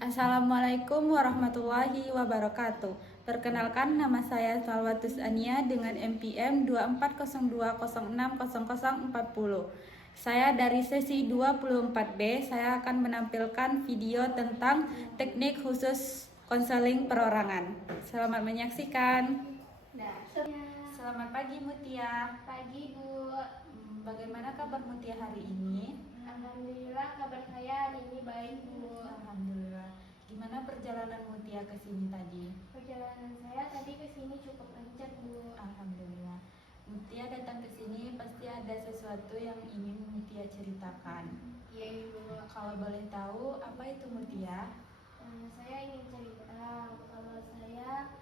Assalamualaikum warahmatullahi wabarakatuh. Perkenalkan, nama saya Salwatus Ania dengan NPM 2402060040. Saya dari sesi 24B. Saya akan menampilkan video tentang teknik khusus konseling perorangan. Selamat menyaksikan. Selamat pagi Mutia. Pagi Bu. Bagaimana kabar Mutia hari ini? Alhamdulillah kabar saya hari ini baik Bu. Alhamdulillah. Gimana perjalanan Mutia ke sini tadi? Perjalanan saya tadi ke sini cukup lancar Bu. Alhamdulillah. Mutia datang ke sini pasti ada sesuatu yang ingin Mutia ceritakan. Iya Bu. Kalau boleh tahu apa itu Mutia? Saya ingin cerita kalau saya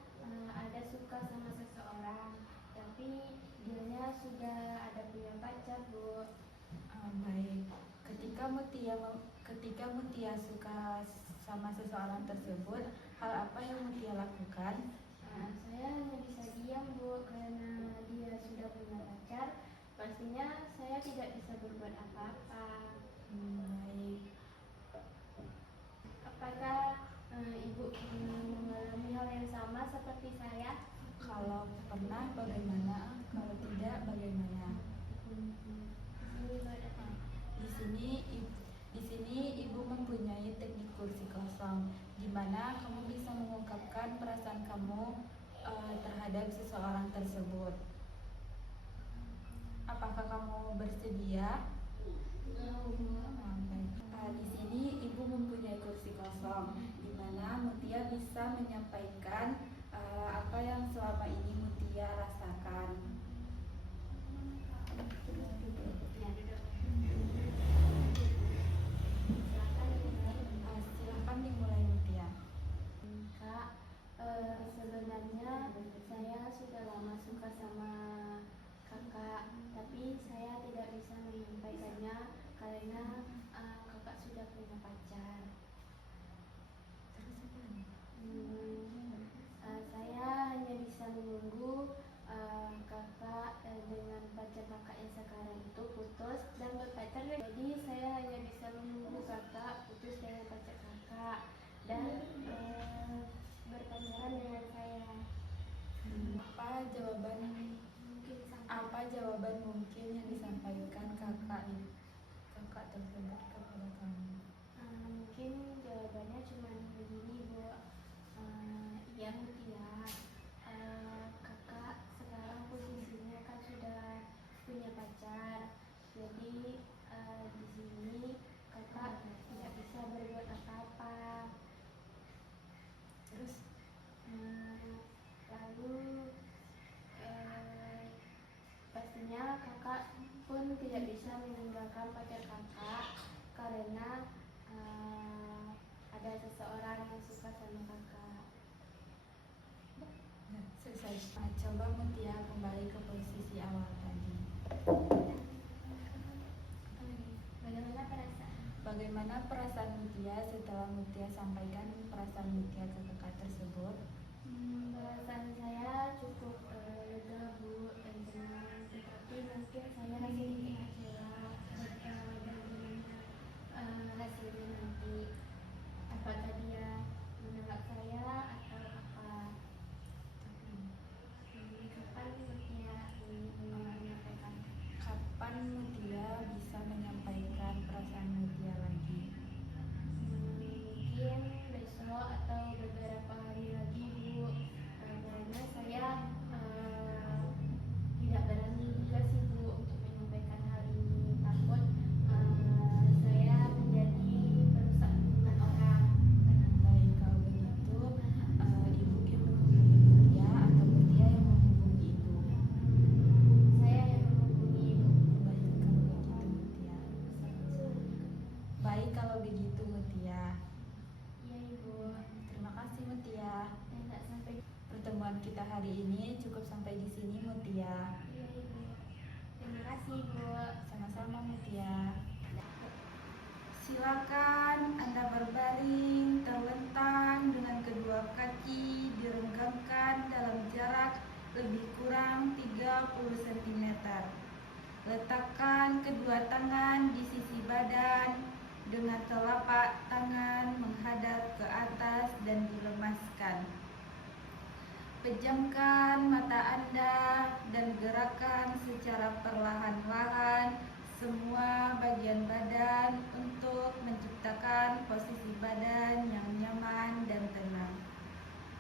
ada suka sama seseorang, tapi dianya sudah ada punya pacar Bu. Baik. Ketika Mutia suka sama seseorang tersebut, hal apa yang Mutia lakukan? Saya hanya bisa diam Bu, karena dia sudah punya pacar. Pastinya saya tidak bisa berbuat apa-apa. Baik. Apakah Ibu pernah mengalami hal yang sama seperti saya? Kalau pernah bagaimana? Kalau tidak bagaimana? Di sini Ibu mempunyai teknik kursi kosong, di mana kamu bisa mengungkapkan perasaan kamu terhadap seseorang tersebut. Apakah kamu bersedia? Di sini Ibu mempunyai kursi kosong, di mana Mutia bisa menyampaikan apa yang selama ini Mutia rasakan. Silahkan dimulai Mutia. Kak, sebenarnya saya sudah lama suka sama kakak, tapi saya tidak bisa menyampaikannya karena kakak sudah punya pacar. Saya hanya bisa menunggu kakak dengan pacar kakak yang sekarang itu putus dan berpacar. Jadi saya hanya bisa menunggu kakak putus dengan pacar kakak dan berpacaran dengan saya. Apa jawaban mungkin yang disampaikan kakak tersebut kepada kamu? Mungkin jawabannya cuma begini Bu. Ya Mutia, kakak sekarang posisinya kan sudah punya pacar, jadi di sini kakak tidak bisa berbuat apa-apa. Terus Lalu pastinya kakak pun tidak bisa meninggalkan pacar kakak karena ada seseorang yang suka sama kakak. Selesai. Coba Mutia kembali ke posisi awal tadi. Bagaimana perasaan Mutia setelah Mutia sampaikan perasaan Mutia ke kakak tersebut? Perasaan saya cukup lega Bu dan tenang, tetapi mungkin saya sedikit kecewa bagaimana hasilnya nanti, apakah dia menolak saya atau apa. Kapan Mutia menyampaikan? Kapan Mutia bisa menyampaikan perasaan Mutia lagi? Mungkin besok atau beberapa hari lagi Bu, karena saya tidak berani juga sih Bu untuk menyampaikan hal ini, takut saya menjadi perusak hubungan orang. Baik, kalau begitu Ibu yang menghubungi Mutia atau Mutia yang menghubungi Ibu? Saya yang menghubungi Ibu. Baik kalau begitu Mutia. Iya Ibu. Terima kasih Mutia. Tidak sampai. Pertemuan kita hari ini cukup sampai di sini Mutia. Iya Ibu. Terima kasih Ibu. Sama-sama Mutia. Silakan Anda berbaring terlentang dengan kedua kaki direnggamkan dalam jarak lebih kurang 30 cm. Letakkan kedua tangan di sisi badan dengan telapak tangan menghadap ke Pejamkan mata Anda dan gerakan secara perlahan-lahan semua bagian badan untuk menciptakan posisi badan yang nyaman dan tenang.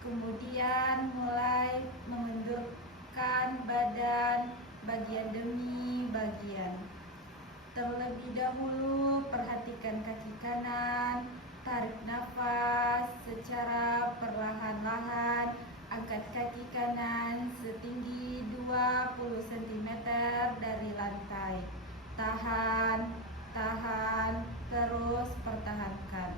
Kemudian mulai mengendurkan badan bagian demi bagian. Terlebih dahulu perhatikan kaki kanan, tarik nafas secara perlahan-lahan, angkat kaki kanan setinggi 20 cm dari lantai. Tahan, terus pertahankan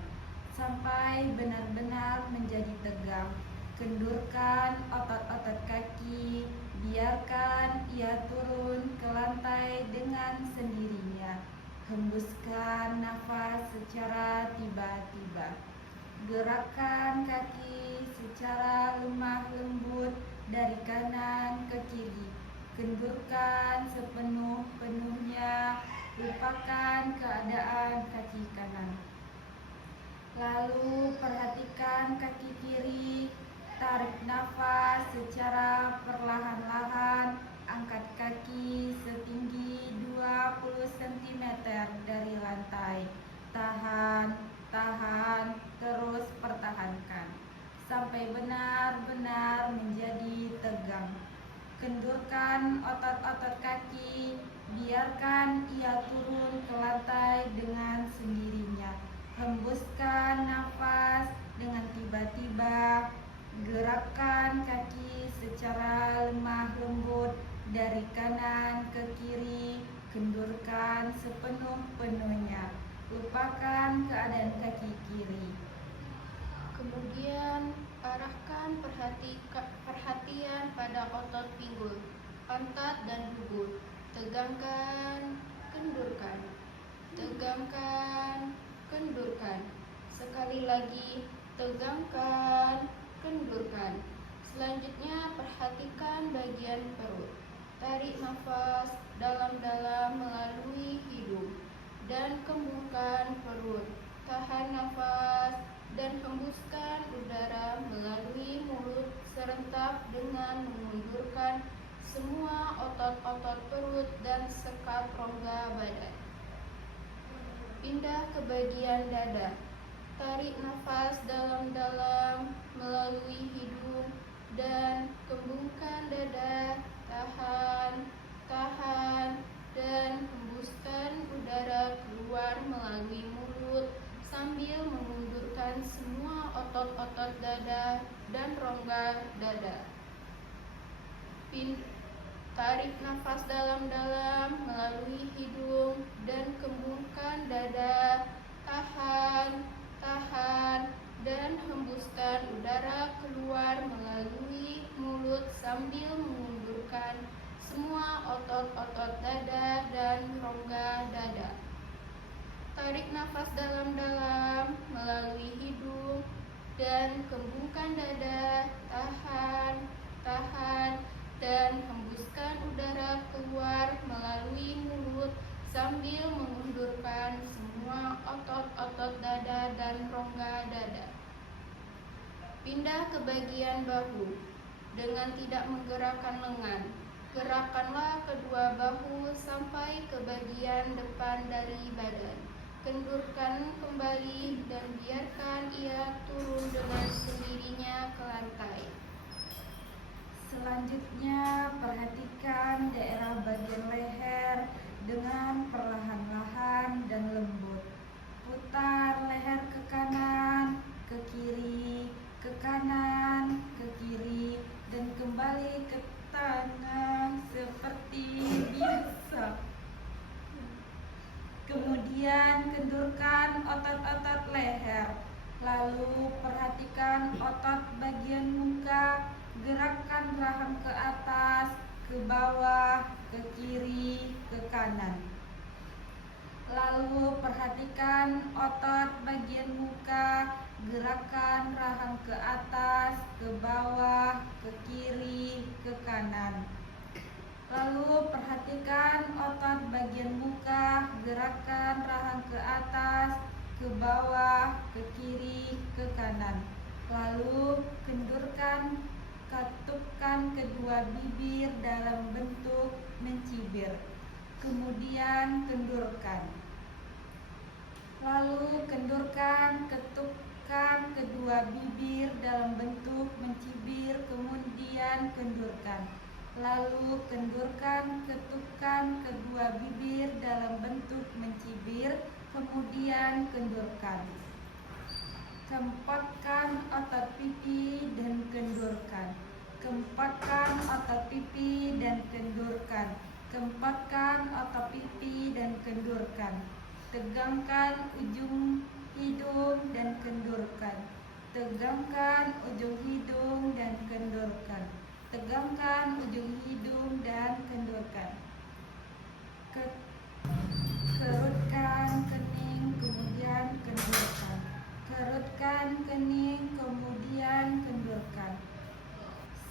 sampai benar-benar menjadi tegang. Kendurkan otot-otot kaki, biarkan ia turun ke lantai dengan sendirinya. Hembuskan nafas secara tiba-tiba. Gerakkan kaki secara lemah lembut dari kanan ke kiri. Kendurkan sepenuh-penuhnya, lupakan keadaan kaki kanan. Lalu perhatikan kaki kiri. Tarik nafas secara perlahan-lahan, angkat kaki setinggi 20 cm dari lantai. Tahan, terus pertahankan sampai benar-benar menjadi tegang. Kendurkan otot-otot kaki, biarkan ia turun ke lantai dengan sendirinya. Hembuskan nafas dengan tiba-tiba. Gerakkan kaki secara lemah lembut dari kanan ke kiri. Kendurkan sepenuh-penuhnya. Lupakan keadaan kaki kiri. Kemudian arahkan perhatian pada otot pinggul, pantat dan dubur. Tegangkan, kendurkan. Tegangkan, kendurkan. Sekali lagi, tegangkan, kendurkan. Selanjutnya perhatikan bagian perut. Tarik nafas dalam-dalam melalui hidung dan kembungkan perut. Tahan nafas dan hembuskan udara melalui mulut serentak dengan mengundurkan semua otot-otot perut dan sekat rongga badan. Pindah ke bagian dada. Tarik nafas dalam-dalam melalui hidung dan kembungkan dada. Tahan, dan hembuskan udara keluar melalui mulut sambil mengundurkan semua otot-otot dada dan rongga dada. Tarik nafas dalam-dalam melalui hidung dan kembungkan dada. Tahan, dan hembuskan udara keluar melalui mulut sambil mengundurkan semua otot-otot dada dan rongga dada. Tarik nafas dalam-dalam melalui hidung dan kembungkan dada. Tahan, dan hembuskan udara keluar melalui mulut sambil mengundurkan semua otot-otot dada dan rongga dada. Pindah ke bagian bahu dengan tidak menggerakkan lengan. Gerakkanlah kedua bahu sampai ke bagian depan dari badan. Kendurkan kembali dan biarkan ia turun dengan sendirinya ke lantai. Selanjutnya perhatikan daerah bagian leher dengan perlahan-lahan dan lembut. Putar leher ke kanan, ke kiri, ke kanan, ke kiri, dan kembali ke tengah seperti biasa. Kemudian kendurkan otot-otot leher. Lalu perhatikan otot bagian muka. Gerakkan rahang ke atas, ke bawah, ke kiri, ke kanan. Lalu perhatikan otot bagian muka. Gerakan rahang ke atas, ke bawah, ke kiri, ke kanan. Lalu perhatikan otot bagian muka. Gerakan rahang ke atas, ke bawah, ke kiri, ke kanan. Lalu kendurkan Ketupkan kedua bibir dalam bentuk mencibir. Kemudian kendurkan. Lalu kendurkan, ketupkan kedua bibir dalam bentuk mencibir. Kemudian kendurkan. Lalu kendurkan, ketupkan kedua bibir dalam bentuk mencibir. Kemudian kendurkan. Kempatkan otot pipi dan kendurkan. Kempatkan otot pipi dan kendurkan. Kempatkan otot pipi dan kendurkan. Tegangkan ujung hidung dan kendurkan. Tegangkan ujung hidung dan kendurkan. Tegangkan ujung hidung dan kendurkan. Kerutkan kening, kemudian kendurkan. Kerutkan kening, kemudian kendurkan.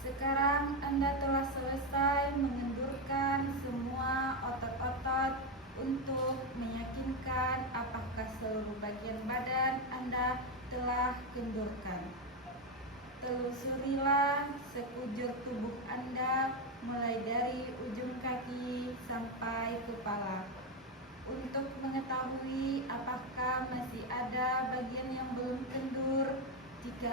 Sekarang Anda telah selesai mengendurkan semua otot-otot untuk meyakinkan apakah seluruh bagian badan Anda telah kendurkan. Telusurilah sekujur tubuh Anda mulai dari ujung kaki sampai kepala, untuk mengetahui apakah masih ada bagian yang belum kendur. Jika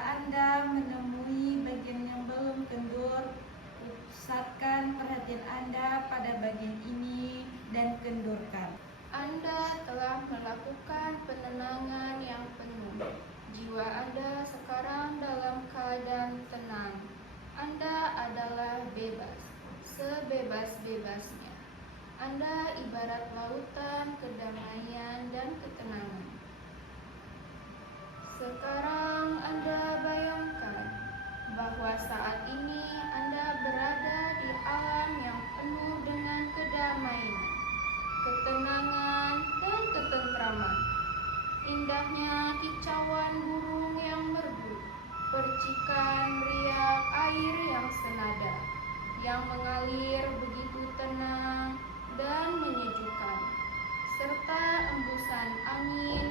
Anda menemui bagian yang belum kendur, pusatkan perhatian Anda pada bagian ini dan kendurkan. Anda telah melakukan penenangan yang penuh. Jiwa Anda sekarang dalam keadaan tenang. Anda adalah bebas, sebebas-bebasnya. Anda ibarat lautan kedamaian dan ketenangan. Sekarang Anda bayangkan bahwa saat ini Anda berada di alam yang penuh dengan kedamaian, ketenangan, dan ketentraman. Indahnya kicauan burung yang merdu, percikan riak air yang senada, yang mengalir begitu tenang dan menyejukkan, serta embusan angin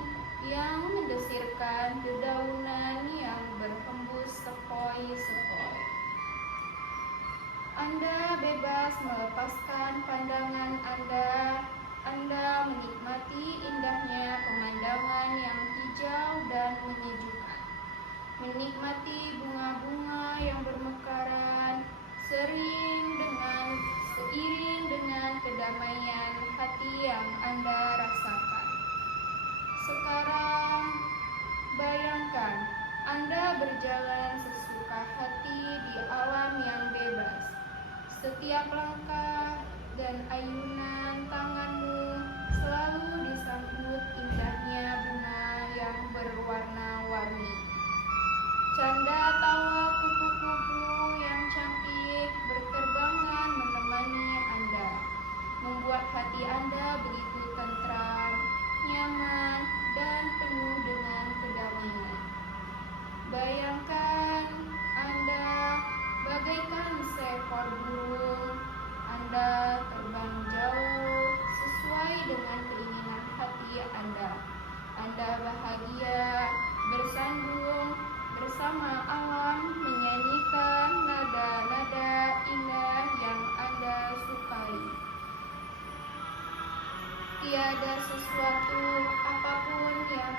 yang mendesirkan dedaunan yang berhembus sepoi-sepoi. Anda bebas melepaskan pandangan Anda menikmati indahnya pemandangan yang hijau dan menyejukkan, menikmati bunga-bunga yang bermekaran, seiring dengan kedamaian hati yang Anda rasakan. Sekarang, bayangkan Anda berjalan sesuka hati di alam yang bebas. Setiap langkah dan ayunan tanganmu selalu disambut indahnya bunga yang berwarna-warni. Canda tawa kupu-kupu yang cantik berterbangan menemani Anda, membuat hati Anda begitu tentram, nyaman, dan penuh dengan kedamaian. Bayangkan Anda bagaikan seekor burung. Anda terbang jauh sesuai dengan keinginan hati Anda. Anda bahagia bersandung bersama alam, menyanyikan nada-nada indah yang Anda sukai. Tiada sesuatu apapun yang